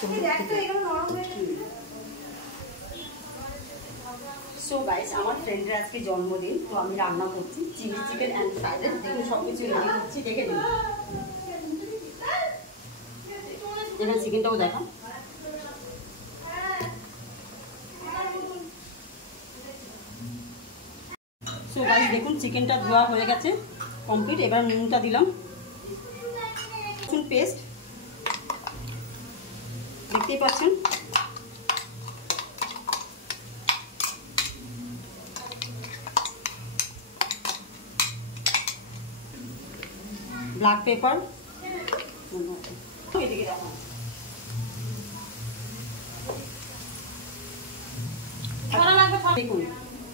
So guys, আমার ফ্রেন্ডের আজকে জন্মদিন, তো আমি রান্না করছি chilli chicken and fried rice. দেখুন সব কিছু রেডি করছি, দেখে নিন। এখানে চিকেনটাও দেখা। সো গাইস দেখুন, চিকেনটা ধোয়া হয়ে গেছে কমপ্লিট। এবার নুনটা দিলাম, পেস্ট দেখতেই পাচ্ছেন। ব্ল্যাক পেপার, এদিকে রাখা। দেখুন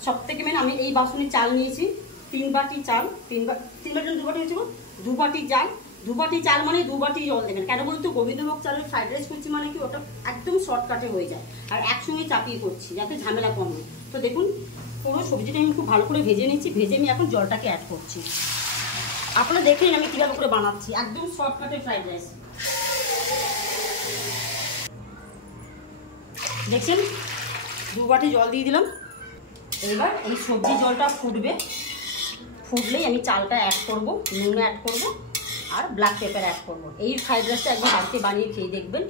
সব থেকে মেন, আমি এই বাসনের চাল নিয়েছি 3 বাটি চাল। 3 বাটি 2 বাটি হয়েছে, 2 বাটি চাল। 2 বাটি চাল মানে 2 বাটি জল দেবেন। কেন বলুন তো, গোবিন্দভোগ চালের ফ্রাইড রাইস করছি মানে কি, ওটা একদম শর্টকাটে হয়ে যায়। আর একসঙ্গে চাপিয়ে করছি যাতে ঝামেলা কম হয়। তো দেখুন পুরো সবজিটা আমি খুব ভালো করে ভেজে নিচ্ছি। ভেজে আমি এখন জলটাকে অ্যাড করছি। আপনারা দেখেন আমি কীভাবে করে বানাচ্ছি, একদম শর্টকাটে ফ্রাইড রাইস। দেখছেন 2 বাটি জল দিয়ে দিলাম। এবার এই সবজি জলটা ফুটবে, ফুটলেই আমি চালটা অ্যাড করব, নুন অ্যাড করব আর ব্ল্যাক পেপার অ্যাড করব। এই ফ্রাইড রাইসটা একবার বাড়িতে বানিয়ে খেয়ে দেখবেন।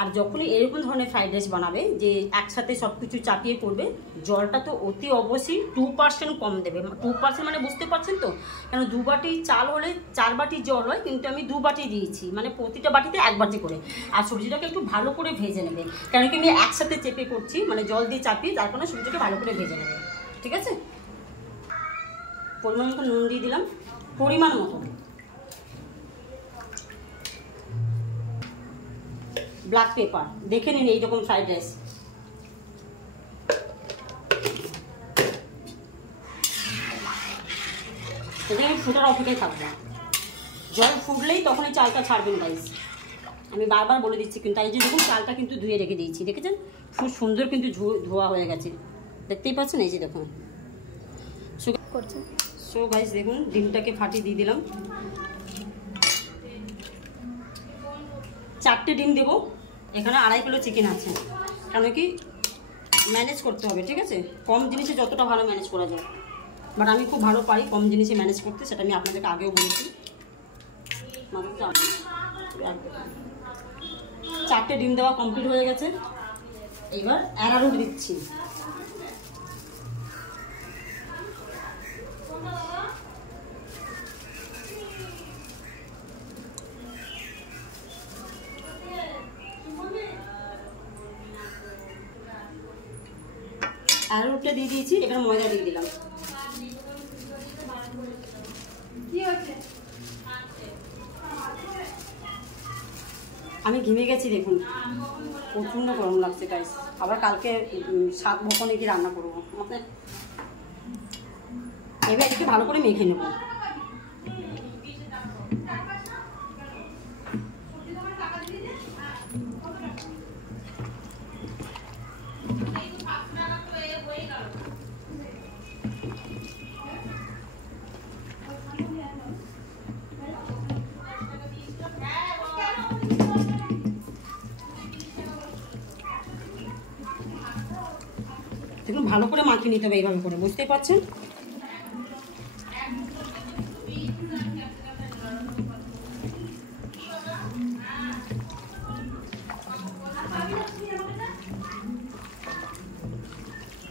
আর যখনই এরকম ধরনের ফ্রাইড রাইস বানাবে, যে একসাথে সব কিছু চাপিয়ে করবে, জলটা তো অতি অবশ্যই 2% কম দেবে। 2% মানে বুঝতে পারছেন তো, কেন 2 বাটি চাল হলে 4 বাটি জল হয়, কিন্তু আমি 2 বাটি দিয়েছি, মানে প্রতিটা বাটিতে 1 বাটি করে। আর সবজিটাকে একটু ভালো করে ভেজে নেবে, কেন কি আমি একসাথে চেপে করছি, মানে জল দিয়ে চাপিয়ে, তার কারণে সবজিটাকে ভালো করে ভেজে নেবে। ঠিক আছে, পরিমাণ মতো নুন দিয়ে দিলাম, পরিমাণ মতো। ব্ল্যাক পেপার দেখে নিন, এইরকম ফ্রাইড রাইস। এটা আমি ফুটার অপেক্ষায় থাকবো। জল ফুটলেই তখনই চালটা ছাড়বেন গাইস, আমি বারবার বলে দিচ্ছি। কিন্তু এই যে দেখুন, চালটা কিন্তু ধুয়ে রেখে দিয়েছি, দেখেছেন খুব সুন্দর কিন্তু ধোয়া হয়ে গেছে, দেখতেই পাচ্ছেন। এই যে দেখুন করছে। সো গাইস দেখুন, ডিমটাকে ফাটিয়ে দিয়ে দিলাম। 4টে ডিম দেবো। এখানে 2.5 কিলো চিকেন আছে, কেন কি ম্যানেজ করতে হবে। ঠিক আছে, কম জিনিসে যতটা ভালো ম্যানেজ করা যায়, বাট আমি খুব ভালো পারি কম জিনিসে ম্যানেজ করতে, সেটা আমি আপনাদেরকে আগেও বলেছি। 4টে ডিম দেওয়া কমপ্লিট হয়ে গেছে। এবার অ্যারারুট দিচ্ছি। অ্যারারুটটা দিয়ে দিয়েছি, এবার ময়দা দিয়ে দিলাম। আমি ঘেমে গেছি দেখুন, প্রচণ্ড গরম লাগছে গাইস। আবার কালকে 7 বকনে কি রান্না করবো। এবার একটু ভালো করে মেখে নেব। দেখুন ভালো করে মাখিয়ে নিতে হবে এইভাবে করে, বুঝতেই পারছেন।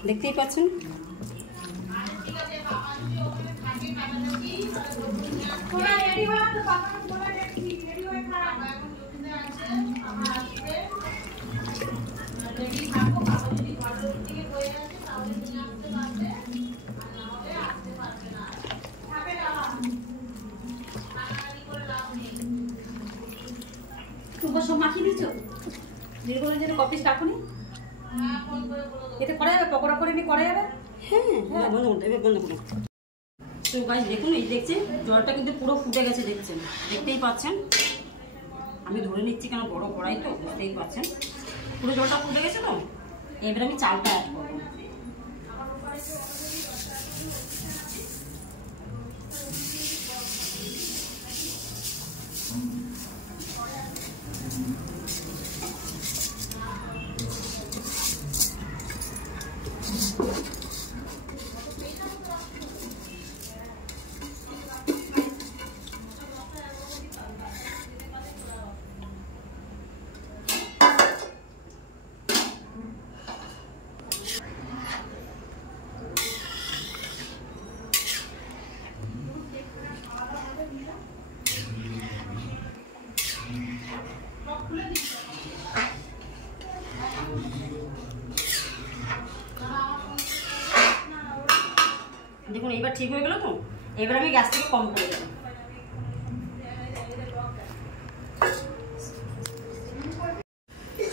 দেখতেই পাচ্ছেন। তোমরা সব মাখিয়ে দিচ্ছ, নির্গলের জন্য কপিস রাখুনি, এতে করা যাবে, পকোড়া করে নিয়ে করা যাবে। হ্যাঁ হ্যাঁ, বন্ধ করতে হবে, বন্ধ করুন। তো গাইস দেখুন, এই দেখছেন জলটা কিন্তু পুরো ফুটে গেছে, দেখছেন, দেখতেই পাচ্ছেন। আমি ধরে নিচ্ছি, কেন বড় কড়াই তো, বুঝতেই পারছেন। পুরো জলটা ফুটে গেছে তো, এবার আমি চালটা অ্যাড করবো। দেখুন এইবার ঠিক হয়ে গেল তো। এবার আমি গ্যাস থেকে কম করে দেবো।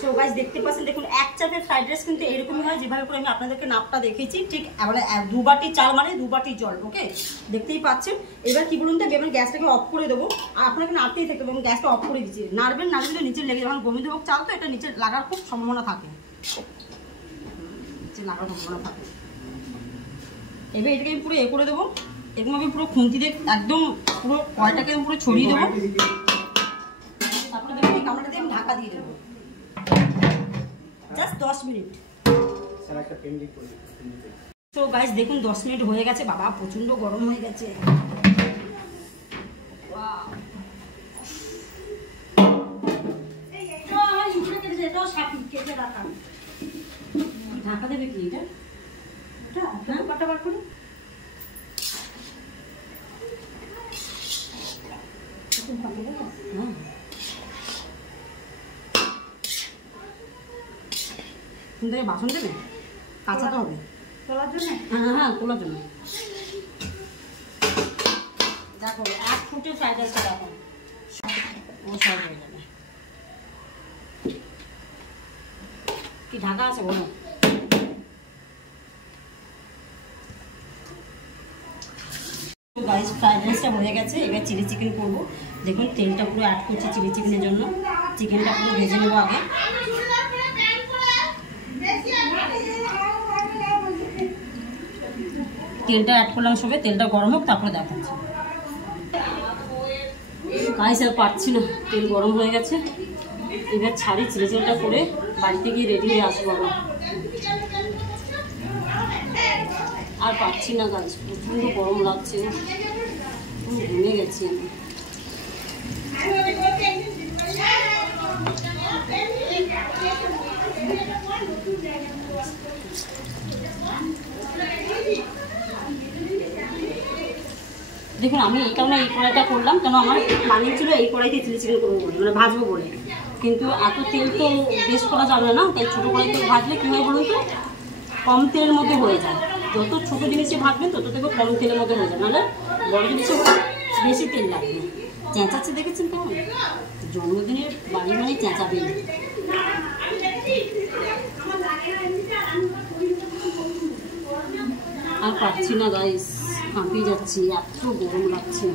সো গাইস দেখতে পাচ্ছেন, দেখুন এক চাপের ফ্রাইড রাইস কিন্তু এরকমই হয়, যেভাবে করে আমি আপনাদেরকে নাপটা দেখেছি, ঠিক মানে 2 বাটি চাল মানে 2 বাটি জল। ওকে, দেখতেই পাচ্ছেন। এবার কি বলুন তো, এবার গ্যাসটাকে অফ করে দেবো, আর আপনাকে নাড়তেই থাকবে। এবং গ্যাসটা অফ করে দিচ্ছি, নাড়বেন, না দিলে নিচে লেগে যখন গোবিন্দভোগ চাল তো এটা নিচে লাগার খুব সম্ভাবনা থাকে, নিচে লাগার সম্ভাবনা থাকে। এবার এটাকে আমি পুরো করে দেবো, এরকম আমি পুরো খুন্তি দিয়ে একদম পুরো কয়টাকে আমি পুরো ছড়িয়ে দেবো। তারপরে দেখুন এই গামলাটা দিয়ে আমি ঢাকা দিয়ে দেবো জাস্ট 10 মিনিট। তো গাইস দেখুন 10 মিনিট হয়ে গেছে। বাবা প্রচন্ড গরম হয়ে গেছে। ঢাকা দেবে কি এটা? তুমি বাসন দেবে, কাঁচাতে হবে তোলার জন্য। হ্যাঁ হ্যাঁ, তোলার জন্য। দেখো 1 ফুটের ফ্রাইড রাইসটা দেখো ও সব হয়ে যাবে। কি ঢাকা আছে বলো? গাইস ফ্রাইড রাইসটা হয়ে গেছে। এবার চিলি চিকেন করবো। দেখুন তেলটা পুরো অ্যাড করছি চিলি চিকেনের জন্য। চিকেনটা পুরো ভেজে নেবো আগে। তেলটা অ্যাড করলাম সবে, তেলটা গরম হোক তারপরে দেখাচ্ছি। গাইস আর পারছি না, তেল গরম হয়ে গেছে। এবার ছাড়ি, চিলি চিকেনটা করে বাড়িতে গিয়ে রেডি হয়ে আসবো। আর পারছি না গাইস, প্রচন্ড গরম লাগছে, ঘুমিয়ে গেছি আমি। দেখুন আমি এই কারণে এই কড়াইটা করলাম, কেন আমার প্ল্যানিং ছিল এই কড়াইতে চিলি চিকেন করবো বলে, মানে ভাজবো বলে। কিন্তু এত তেল তো বেস্ট করা যাবে না, তাই ছোটো কড়াইতে ভাজলে কী হয় বলুন তো, কম তেলের মধ্যে হয়ে যায়। যত ছোটো জিনিসে ভাজবেন তত থেকে কম তেলের মধ্যে হয়ে যায়, নাহলে বড় জিনিসে বেশি তেল লাগবে। চেঁচাচ্ছে দেখেছেন কেমন? জন্মদিনের বাড়ি মানে চেঁচাবেন। আর পাচ্ছি না গাইস, হাঁপিয়ে যাচ্ছি, এত গরম লাগছে।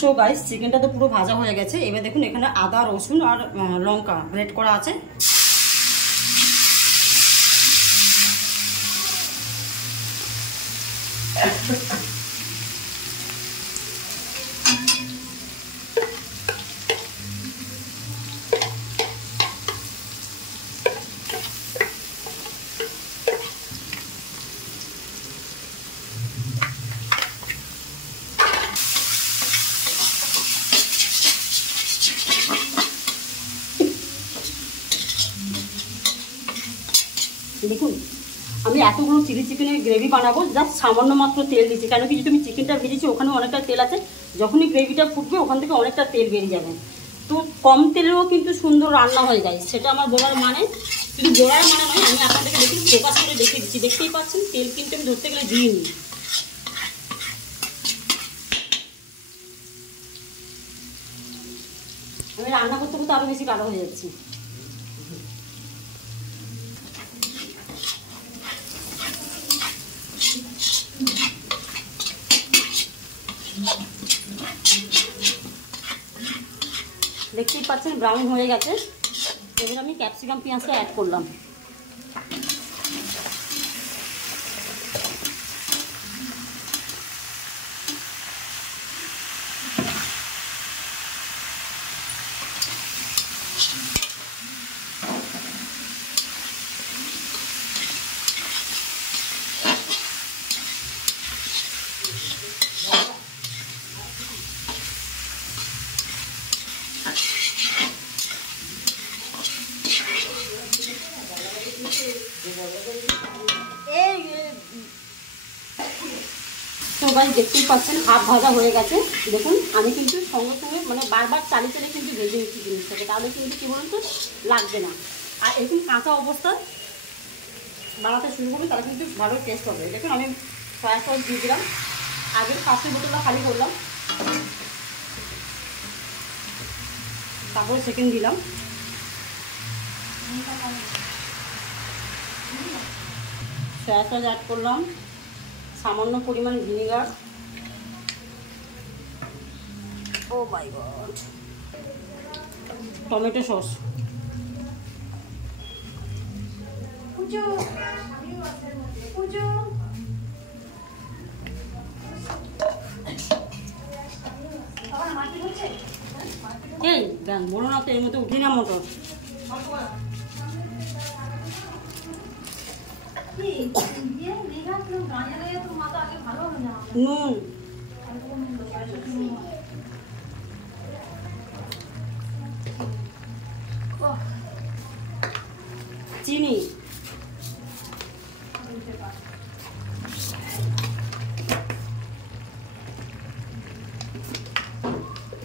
সো গাইস চিকেনটা তো পুরো ভাজা হয়ে গেছে। এবার দেখুন এখানে আদা রসুন আর লঙ্কা গ্রেট করা আছে। দেখুন আমি এতগুলো চিলি চিকেনের গ্রেভি বানাবো, জাস্ট সামান্য মাত্র তেল দিচ্ছি। কেন কি, যদি আমি চিকেনটা ভেজেছি ওখানে অনেকটা তেল আছে, যখনই গ্রেভিটা ফুটবে ওখান থেকে অনেকটা তেল বেরিয়ে যাবে। তো কম তেলেও কিন্তু সুন্দর রান্না হয়ে যায়, সেটা আমার বলার মানে। শুধু বলার মানে নয়, আমি আপনাদেরকে দেখি ফোকাস করে দেখিয়ে দিচ্ছি। দেখতেই পাচ্ছেন তেল কিন্তু আমি ধরতে গেলে দিইনি। আমি রান্না করতে করতে আরও বেশি কালো হয়ে যাচ্ছি। দেখতেই পাচ্ছেন ব্রাউন হয়ে গেছে। এবার আমি ক্যাপসিকাম পেঁয়াজটা অ্যাড করলাম। এই তো গাইস দেখতেই পাচ্ছেন হাফ ভাজা হয়ে গেছে। দেখুন আমি কিন্তু সঙ্গে সঙ্গে মানে বারবার চালিয়ে চালিয়ে কিন্তু ভেজে নিচ্ছি জিনিসটাকে, তাহলে কিন্তু কী বলুন তো লাগবে না। আর এরকম কাঁচা অবস্থায় বানাতে শুরু করুন, তাহলে কিন্তু ভালো টেস্ট হবে। দেখুন আমি সয়া সস দিয়ে দিলাম, আগে ফার্স্টের বোতলটা খালি করলাম, তারপরে সেকেন্ড দিলাম। সয়া সস অ্যাড করলাম, সামান্য পরিমাণ ভিনেগার, ও মাই গড, টমেটো সস, এই গান বলো না তো, এর মতো উঠি না মোটর। নুন, চিনি,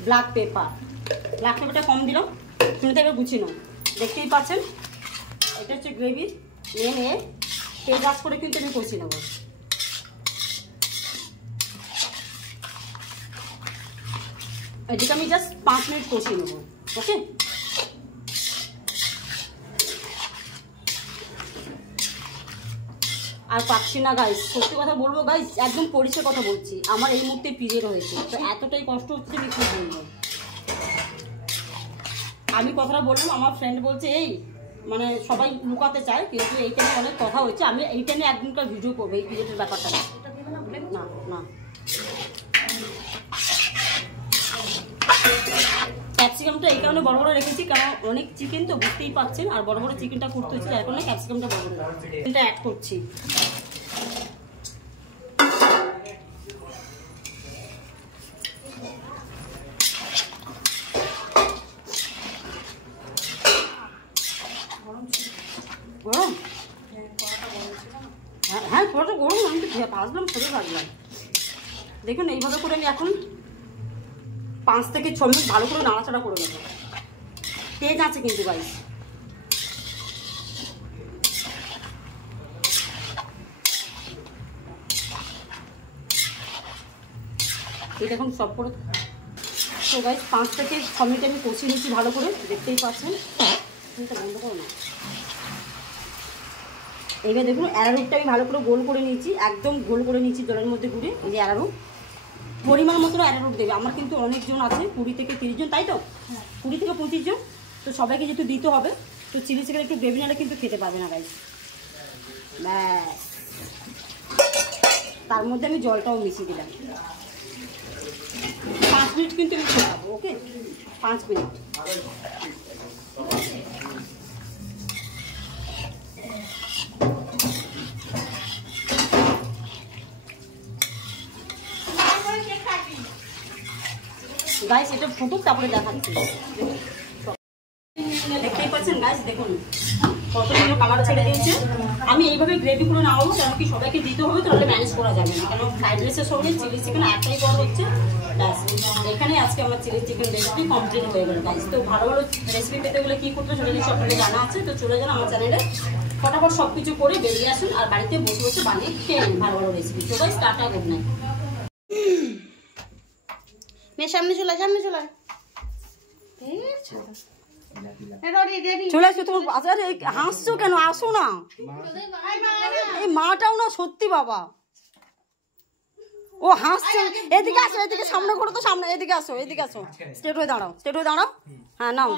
ব্ল্যাক পেপার। ব্ল্যাক পেপারটা কম দিলাম, তুমি তো এবার গুছিয়ে নাও। দেখতেই পাচ্ছেন এটা হচ্ছে গ্রেভি, নিয়ে পেঁয়াজ আজ করে কিন্তু আমি কষিয়ে নেবো। এদিকে আমি জাস্ট 5 মিনিট কষিয়ে নেবো, ওকে। আর পাচ্ছি না গাইস, সত্যি কথা বলবো গাইস, একদম পরিষ্কার কথা বলছি, আমার এই মুহূর্তে পিরিয়ড হয়েছে, তো এতটাই কষ্ট হচ্ছে আমি কি বলবো। আমি কথাটা বললাম, আমার ফ্রেন্ড বলছে এই মানে সবাই লুকাতে চায়, কিন্তু এইটা নিয়ে অনেক কথা হচ্ছে, আমি এইটা নিয়ে একদিনকার ভিডিও করবো, এই পিরিয়ডের ব্যাপারটা না। না না ক্যাপসিকামটা এই কারণে বড় বড় রেখেছি, কারণ অনেক চিকেন তো বুঝতেই পারছেন, আর বড় বড় চিকেনটা করতে হচ্ছে, যার কারণে ক্যাপসিকামটা বড় বড় চিকেনটা অ্যাড করছি। গরম, হ্যাঁ কড়াটা গরম, আমি তো ভাজলাম, সরে ভাজলাম। দেখুন এইভাবে করে আমি এখন 5 থেকে 6 মিনিট ভালো করে নাড়াচাড়া করে নেবো। তেজ আছে কিন্তু গাইস, এটা এখন সব করে। তো গাইস 5 থেকে 6 মিনিট আমি কষিয়ে নিচ্ছি ভালো করে, দেখতেই পাচ্ছেন। বন্ধ করো না। এইবার দেখুন অ্যারারুটটা আমি ভালো করে গোল করে নিয়েছি, একদম গোল করে নিয়েছি জলের মধ্যে ঘুরে। এই যে অ্যারারুট, পরিমাণ মতো অ্যারারুট দেবে। আমার কিন্তু অনেকজন আছে, 20 থেকে 30 জন, তাই তো 20 থেকে 25 জন, তো সবাইকে যেহেতু দিতে হবে, তো চিলি চিকেন একটু গ্রেভি নাহলে কিন্তু খেতে পারবে না গাইস। ব্যাস, তার মধ্যে আমি জলটাও মিশিয়ে দিলাম। 5 মিনিট কিন্তু আমি খাবো, ওকে 5 মিনিট। গাইস এটা ফুটুক, তারপরে দেখাচ্ছি। দেখতেই পাচ্ছেন গাইস, দেখুন কত সুন্দর কালার ছেড়ে দিয়েছে। আমি এইভাবে গ্রেভি করে নামাবো, কারণ কি সবাইকে দিতে হবে, তাহলে ম্যানেজ করা যাবে না, কারণ ফ্রাইড রাইসের সঙ্গে চিলি চিকেন একটাই বড় হচ্ছে। ব্যাস, এখানে আজকে আমার চিলি চিকেন রেসিপি কমপ্লিট হয়ে গেল গাইস। তো ভালো ভালো রেসিপি পেতে গেলে কী করতে সেটা নিশ্চয়ই আপনাদের জানা আছে, তো চলে যান আমার চ্যানেলে, ফটাফট সব কিছু করে বেরিয়ে আসুন, আর বাড়িতে বসে বসে বানিয়ে খেয়ে নিন ভালো ভালো রেসিপি। তো গাইস টাটা, গুড নাইট। মেয়ে সামনে চলে, সামনে চলে চলে আসো। তোমার আরে হাসছো কেন, আসো না। এই মাটাও না সত্যি বাবা, ও হাসছে। এদিকে আসো, এদিকে সামনে করো তো, সামনে এদিকে আসো, এদিকে আসো, স্ট্রেট হয়ে দাঁড়াও, স্ট্রেট হয়ে দাঁড়াও। হ্যাঁ নাও,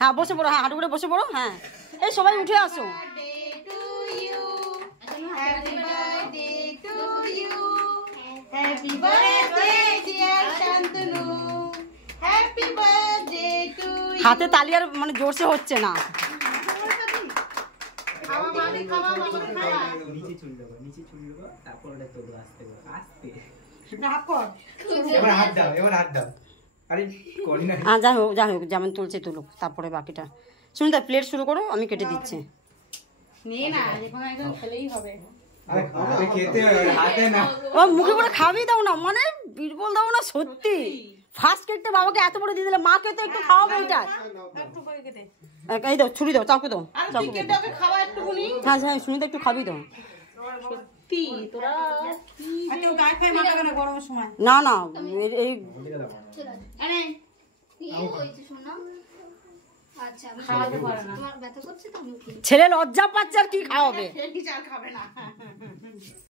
হ্যাঁ বসে পড়ো, হ্যাঁ হাঁটু করে বসে পড়ো। হ্যাঁ এই সবাই উঠে আসো। Happy birthday dear Shantanu, happy birthday to you. হাতে তালি আর মানে জোরসে হচ্ছে না। খাওয়া মানে খাওয়া, বাবা খাওয়া। নিচে চলে যাবো, নিচে চলে যাবো, তারপর ওটা তোলো আস্তে করে, আস্তে। রাখ কর। এবার হাত দাও, এবার হাত দাও। আরে করি না। হ্যাঁ যাই হোক, যেমন তুলছে তুলুক, তারপরে বাকিটা। শুনুন, তার প্লেট শুরু করো, আমি কেটে দিচ্ছি। নে না, যে কোনো একজন খেলেই হবে। আরে খাবে খেতে হবে, হাতে না। ও মুখে করে খাবি দাও না, মানে বীরবল দাও না সত্যি। ফার্স্ট কেকটা বাবাকে এত বড় দিয়ে দিলে, মাকে তো একটু খাওয়াবে এটা। একটু করে কেটে। এই দাও, ছুরি দাও, চাকু দাও। আর তুই কেটে ওকে খাওয়া একটুকুনি। হ্যাঁ হ্যাঁ, সুনিতা একটু খাবি দাও। সত্যি তোরা আর কেউ গায়ে ফায়ে মাখাবে না গরমের সময়। না না, এই আরে আচ্ছা খাওয়াতে পারে না। তোমার ব্যথা করছে তো মুখে? ছেলে লজ্জা পাচ্ছে আর কি খাওয়াবে। খেয়ে কি চাল খাবে না।